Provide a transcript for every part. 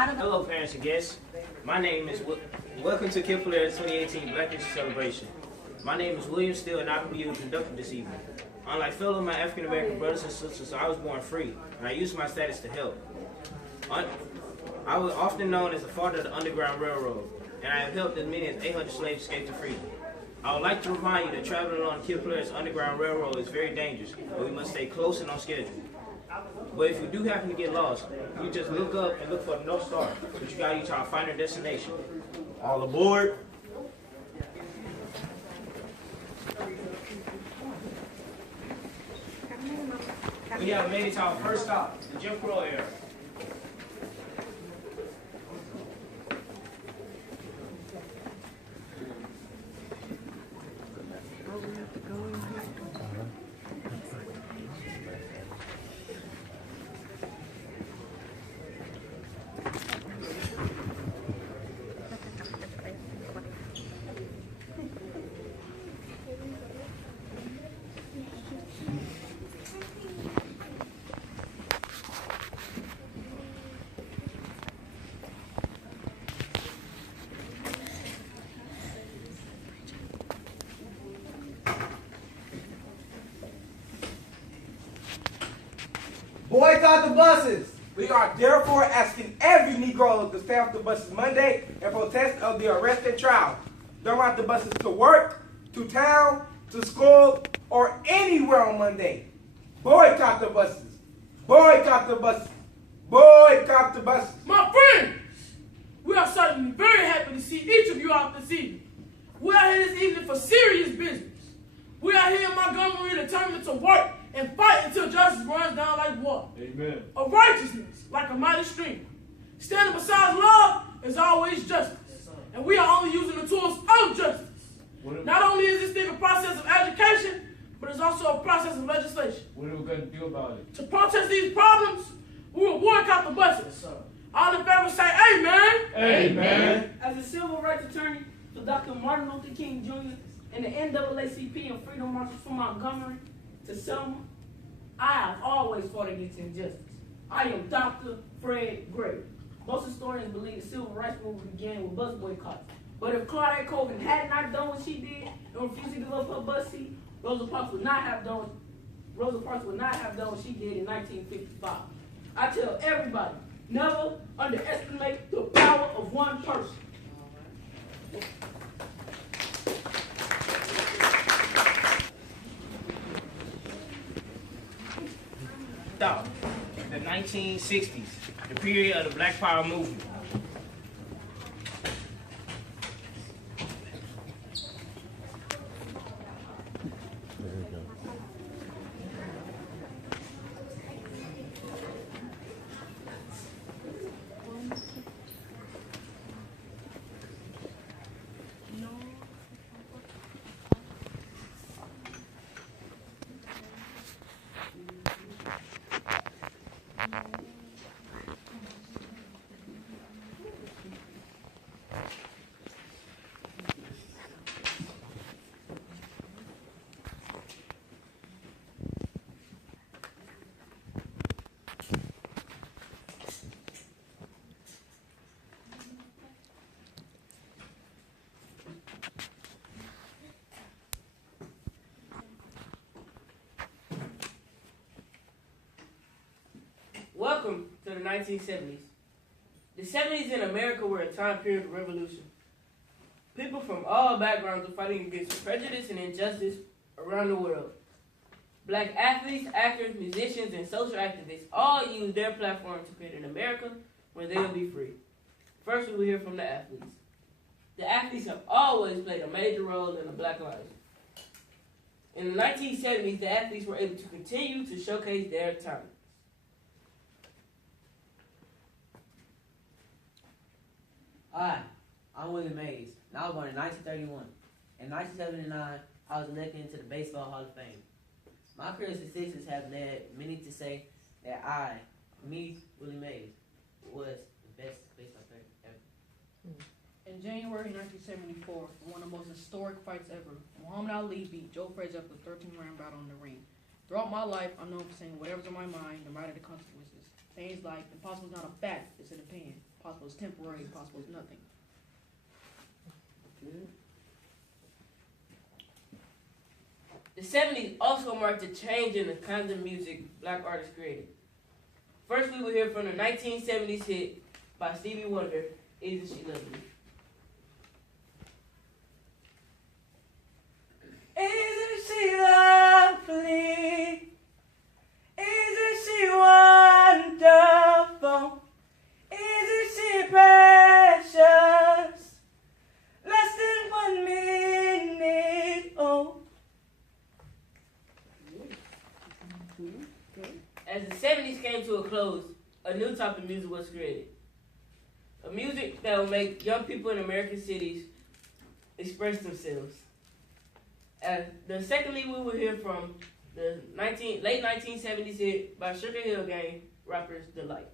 Hello, parents and guests. My name is welcome to KIPP Polaris 2018 Black History Celebration. My name is William Steele, and I will be your conductor this evening. Unlike fellow my African American brothers and sisters, I was born free, and I used my status to help. I was often known as the father of the Underground Railroad, and I have helped as many as 800 slaves escape to freedom. I would like to remind you that traveling along the KIPP Polaris Underground Railroad is very dangerous, but we must stay close and on schedule. But if you do happen to get lost, you just look up and look for the North Star, which guide you to our final destination. All aboard! We have made it to our first stop, the Jim Crow area. Boycott the buses! We are therefore asking every Negro to stay off the buses Monday in protest of the arrest and trial. Don't ride the buses to work, to town, to school, or anywhere on Monday. Boycott the buses! Boycott the buses! Boycott the buses! My friends, we are certainly very happy to see each of you out this evening. We are here this evening for serious business. We are here in Montgomery determined to work and fight until justice runs down like water. Amen. Of righteousness, like a mighty stream. Standing beside love is always justice. And we are only using the tools of justice. Not only is this thing a process of education, but it's also a process of legislation. What are we going to do about it? To protest these problems, we will boycott the buses. All in favor say amen. Amen. As a civil rights attorney for Dr. Martin Luther King Jr. and the NAACP and Freedom Marchers from Montgomery to Selma, I have always fought against injustice. I am Dr. Fred Gray. Most historians believe the civil rights movement began with bus boycotts. But if Claudette Colvin had not done what she did and refused to give up her bus seat, Rosa Parks would not have done what she did in 1955. I tell everybody, never underestimate the power of one person. The 1960s, the period of the Black Power movement. Welcome to the 1970s. The 70s in America were a time period of revolution. People from all backgrounds were fighting against prejudice and injustice around the world. Black athletes, actors, musicians, and social activists all used their platform to create an America where they will be free. First, we will hear from the athletes. The athletes have always played a major role in the Black lives. In the 1970s, the athletes were able to continue to showcase their talent. Hi, I'm Willie Mays, and I was born in 1931. In 1979, I was elected into the Baseball Hall of Fame. My career successes have led many to say that Willie Mays, was the best baseball player ever. In January 1974, one of the most historic fights ever, Muhammad Ali beat Joe Frazier after a 13-round battle in the ring. Throughout my life, I'm known for saying whatever's on my mind, no matter the consequences. Things like impossible is not a fact, it's an opinion. Possible is temporary, possible is nothing. The 70s also marked a change in the kinds of music black artists created. First, we will hear from the 1970s hit by Stevie Wonder, Isn't She Lovely? Isn't she lovely? Isn't she wonderful? Isn't she precious? Less than 1 minute, oh. As the 70s came to a close, a new type of music was created. A music that will make young people in American cities express themselves. The second lead we will hear from the late 1970s hit by Sugar Hill Gang, Rapper's Delight.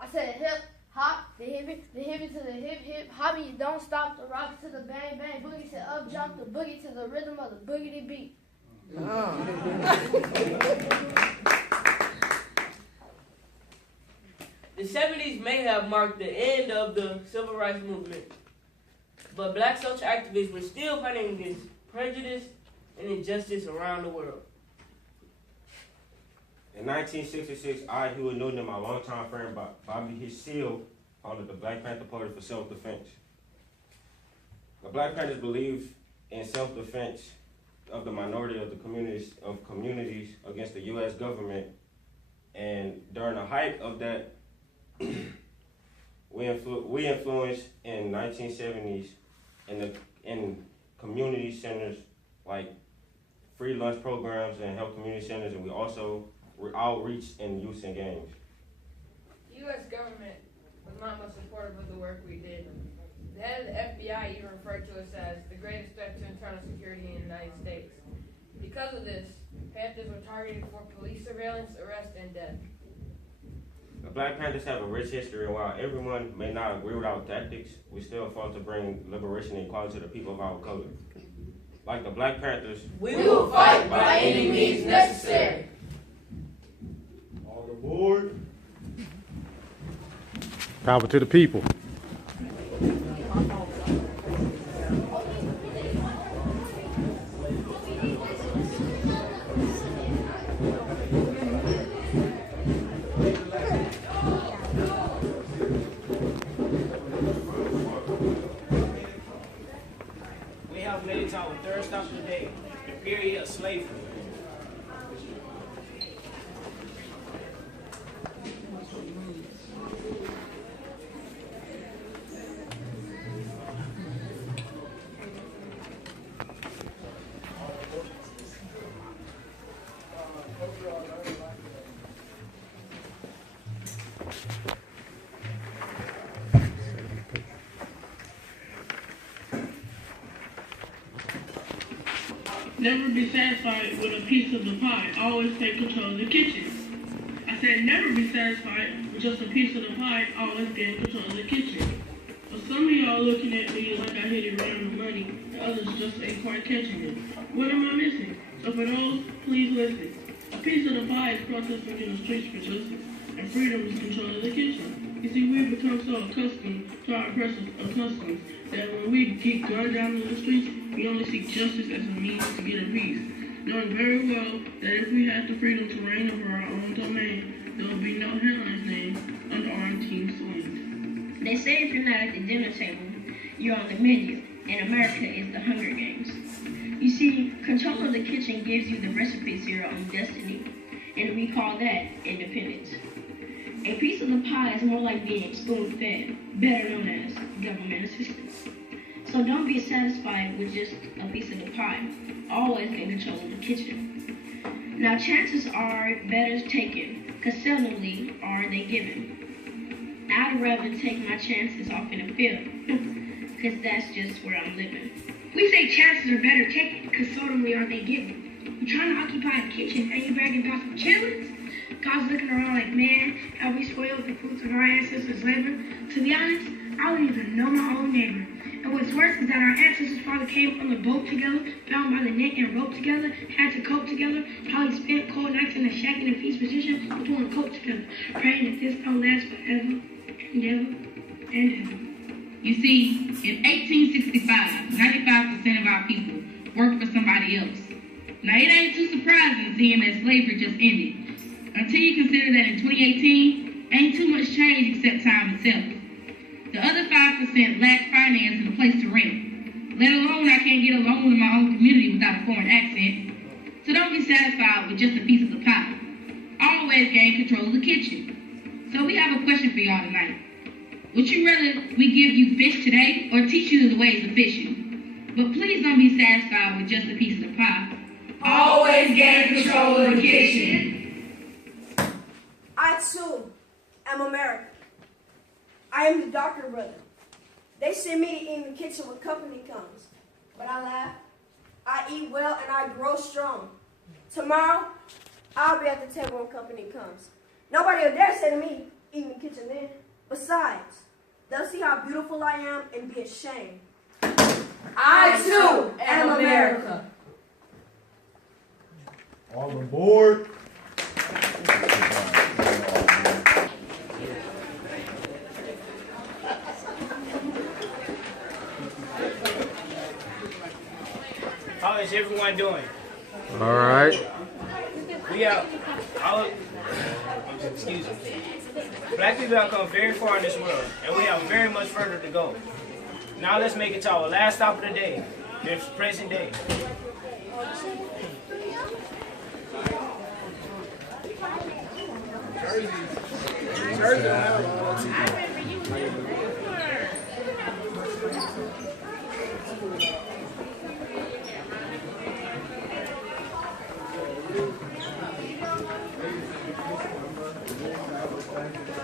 I said hip hop, the hippie to the hip hobby. You don't stop the rock to the bang bang boogie. Said up jump the boogie to the rhythm of the boogity beat. The 70s may have marked the end of the civil rights movement, but black social activists were still fighting against prejudice and injustice around the world. In 1966, I, Huey Newton, and my longtime friend Bobby Hill founded the Black Panther Party for self-defense. The Black Panthers believe in self-defense of the minority of the communities against the U.S. government, and during the height of that, we influenced in 1970s in community centers like free lunch programs and health community centers, and we also outreach in youth and games. The U.S. government was not much supportive of the work we did. The head of the FBI even referred to us as the greatest threat to internal security in the United States. Because of this, Panthers were targeted for police surveillance, arrest, and death. The Black Panthers have a rich history, and while everyone may not agree with our tactics, we still fought to bring liberation and equality to the people of our color. Like the Black Panthers, we will fight by any means necessary. All aboard. Power to the people. We have made it to our third stop of the day, the period of slavery. Never be satisfied with a piece of the pie. Always take control of the kitchen. I said never be satisfied with just a piece of the pie. Always get control of the kitchen. But some of y'all looking at me like I hit it right on the money, and others just ain't quite catching it. What am I missing? So for those, please listen. A piece of the pie is protesting in the streets for justice, and freedom is control of the kitchen. You see, we've become so accustomed to our oppressive customs that when we get gunned down in the streets, we only seek justice as a means to get a peace, knowing very well that if we had the freedom to reign over our own domain, there would be no hell in his name under our team swings. They say if you're not at the dinner table, you're on the menu, and America is the Hunger Games. You see, control of the kitchen gives you the recipe to your own destiny, and we call that independence. A piece of the pie is more like being spoon-fed, better known as government assistance. So don't be satisfied with just a piece of the pie. Always get control of the kitchen. Now chances are better taken, because seldomly are they given. I'd rather take my chances off in the field, because that's just where I'm living. We say chances are better taken, because seldomly are they given. You trying to occupy a kitchen and you bragging about some chitlins? God's looking around like, man, are we spoiled with the fruits of our ancestors' labor? To be honest, I don't even know my own neighbor. And what's worse is that our ancestors probably came on a boat together, bound by the neck and rope together, had to cope together, probably spent cold nights in a shack in a peace position, or pulling coat together, praying that this don't last forever and ever and ever. You see, in 1865, 95% of our people worked for somebody else. Now, it ain't too surprising seeing that slavery just ended. Until you consider that in 2018, ain't too much change except time itself. The other 5% lack finance and a place to rent. Let alone I can't get a loan in my own community without a foreign accent. So don't be satisfied with just a piece of the pie. Always gain control of the kitchen. So we have a question for y'all tonight. Would you rather we give you fish today or teach you the ways of fishing? But please don't be satisfied with just a piece of the pie. Always gain control of the kitchen. I too am American. I am the doctor brother. They send me to eat in the kitchen when company comes. But I laugh, I eat well, and I grow strong. Tomorrow, I'll be at the table when company comes. Nobody will dare say to me, eat in the kitchen then. Besides, they'll see how beautiful I am and be ashamed. I too am America. All aboard. How is everyone doing? All right. We have, excuse me. Black people have come very far in this world, and we have very much further to go. Now let's make it to our last stop of the day, the present day.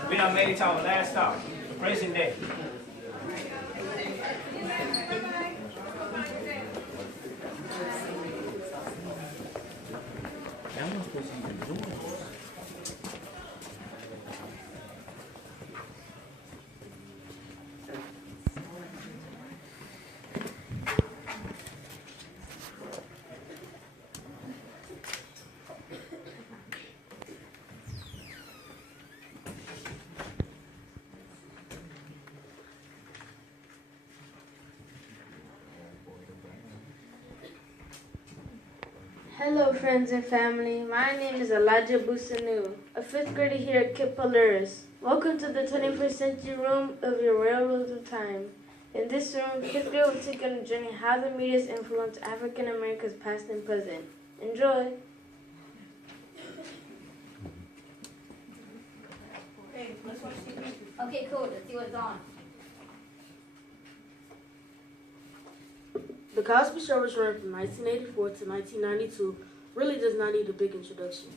We done made it to our last stop, the present day. Hello friends and family, my name is Elijah Busanu, a 5th grader here at KIPP Polaris. Welcome to the 21st century room of your railroads of time. In this room, 5th grade will take on a journey how the media has influenced African America's past and present. Enjoy! Okay, cool, let's see what's on. The Cosby Show was run from 1984 to 1992 really does not need a big introduction.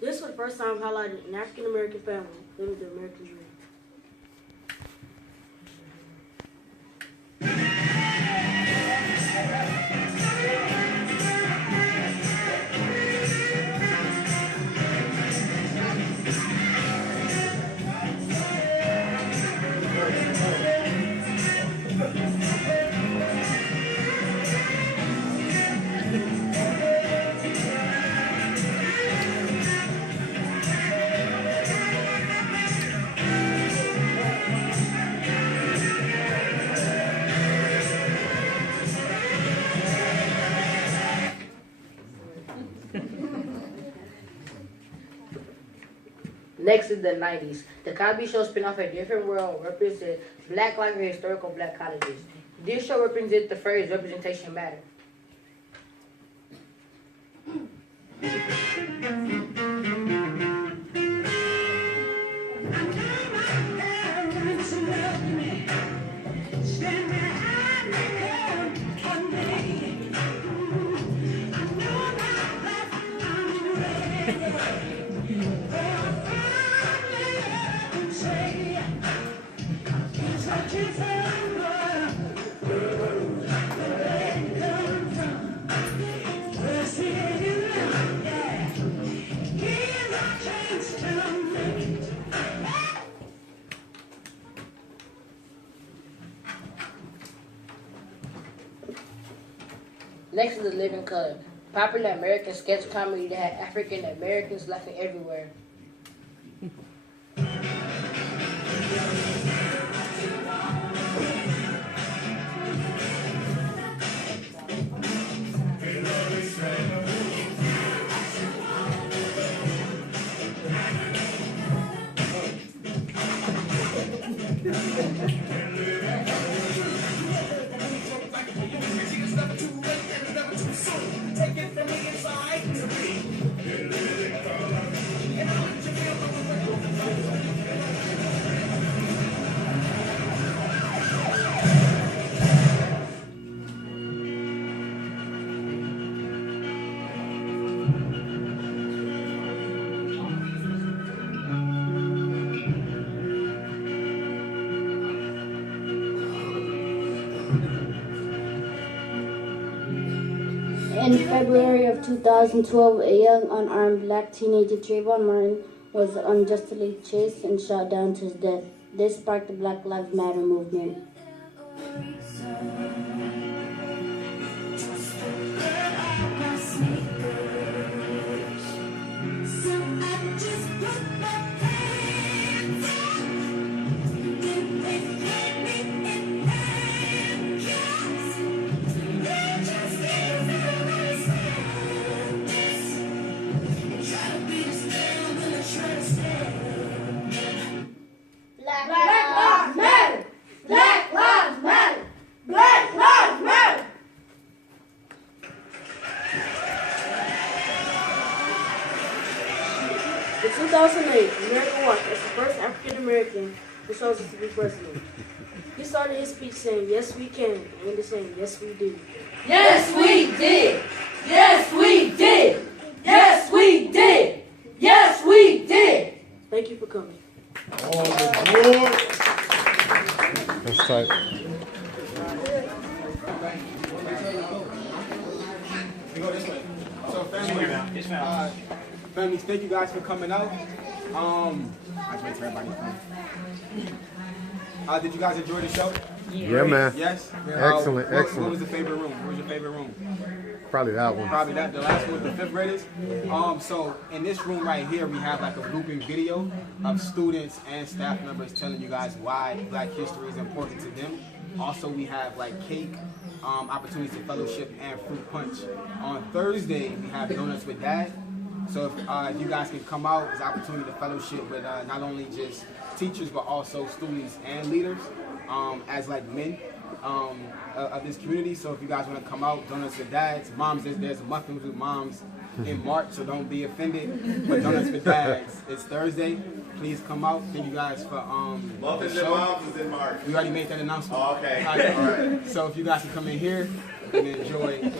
This for the first time highlighted an African American family living the American dream. Next is the 90s. The Cosby Show spin off a different world represents black life and historical black colleges. This show represents the phrase representation matter. Next is The Living Color, popular American sketch comedy that had African Americans laughing everywhere. In February of 2012, a young unarmed black teenager, Trayvon Martin, was unjustly chased and shot down to his death. This sparked the Black Lives Matter movement. Black Lives Matter! Black Lives Matter! Black Lives Matter! In 2008, America Watch as the first African American was chosen to be president. He started his speech saying, "Yes, we can," and ended saying, "Yes, we do." Yes, we did. Yes, we did. Yes, we did. Yes, we did. Thank you for coming. On the board. That's tight. We go this way. So families, thank you guys for coming out. I just wait till everybody comes. Did you guys enjoy the show? Yeah, man. Yes? Excellent, excellent. What was the favorite room? What was your favorite room? Probably that one. Probably that. The last one was the fifth graders. So in this room right here, we have like a looping video of students and staff members telling you guys why Black history is important to them. Also, we have like cake, opportunities to fellowship, and fruit punch. On Thursday, we have donuts with dad. So if you guys can come out, it's an opportunity to fellowship with not only just teachers, but also students and leaders as like men of this community. So if you guys want to come out, donuts with dads, moms, there's muffins with moms in March, so don't be offended. But donuts with dads, it's Thursday. Please come out. Thank you guys for Muffins the show. and moms is in March. We already made that announcement. Oh, okay. All right. So if you guys can come in here and enjoy.